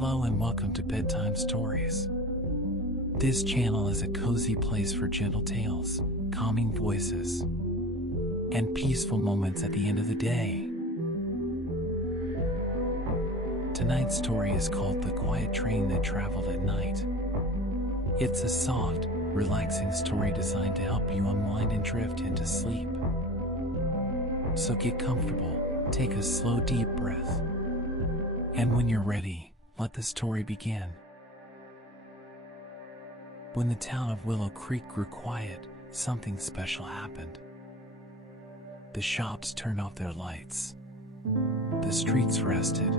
Hello and welcome to Bedtime Stories. This channel is a cozy place for gentle tales, calming voices, and peaceful moments at the end of the day. Tonight's story is called The Quiet Train That Traveled at Night. It's a soft, relaxing story designed to help you unwind and drift into sleep. So get comfortable, take a slow deep breath, and when you're ready, let the story begin. When the town of Willow Creek grew quiet, something special happened. The shops turned off their lights. The streets rested.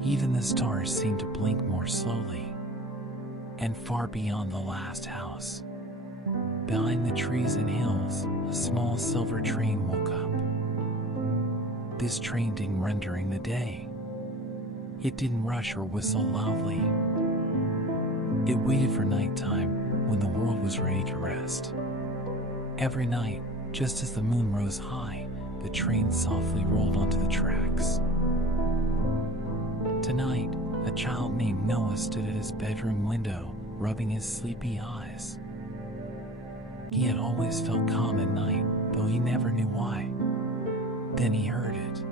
Even the stars seemed to blink more slowly. And far beyond the last house, behind the trees and hills, a small silver train woke up. This train didn't run during the day. It didn't rush or whistle loudly. It waited for nighttime, when the world was ready to rest. Every night, just as the moon rose high, the train softly rolled onto the tracks. Tonight, a child named Noah stood at his bedroom window, rubbing his sleepy eyes. He had always felt calm at night, though he never knew why. Then he heard it.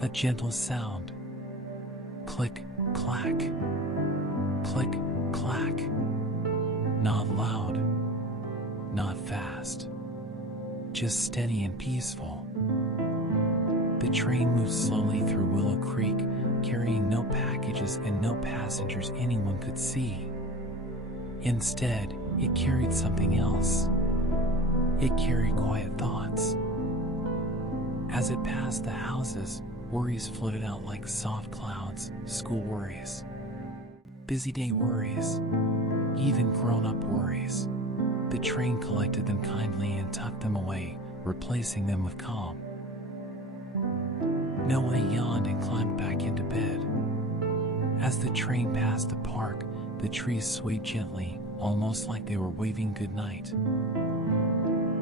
A gentle sound. Click, clack. Click, clack. Not loud. Not fast. Just steady and peaceful. The train moved slowly through Willow Creek, carrying no packages and no passengers anyone could see. Instead, it carried something else. It carried quiet thoughts. As it passed the houses, worries floated out like soft clouds, school worries, busy day worries, even grown-up worries. The train collected them kindly and tucked them away, replacing them with calm. Noah yawned and climbed back into bed. As the train passed the park, the trees swayed gently, almost like they were waving goodnight.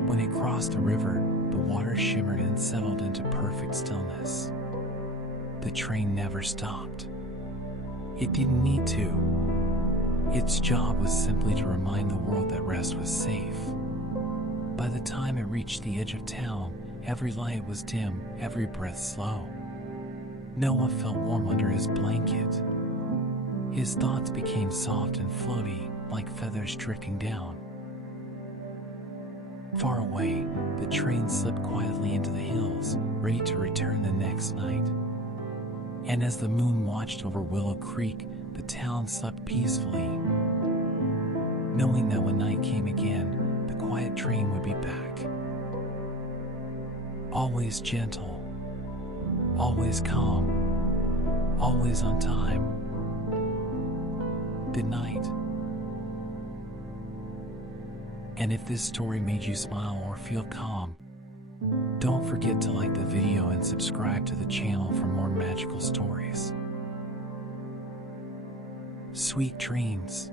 When it crossed the river, the water shimmered and settled into perfect stillness. The train never stopped. It didn't need to. Its job was simply to remind the world that rest was safe. By the time it reached the edge of town, every light was dim, every breath slow. Noah felt warm under his blanket. His thoughts became soft and floaty, like feathers drifting down. Far away, the train slipped quietly into the hills, ready to return the next night. And as the moon watched over Willow Creek, the town slept peacefully, knowing that when night came again, the quiet train would be back. Always gentle, always calm, always on time. Good night. And if this story made you smile or feel calm, don't forget to like the video and subscribe to the channel for more magical stories. Sweet dreams.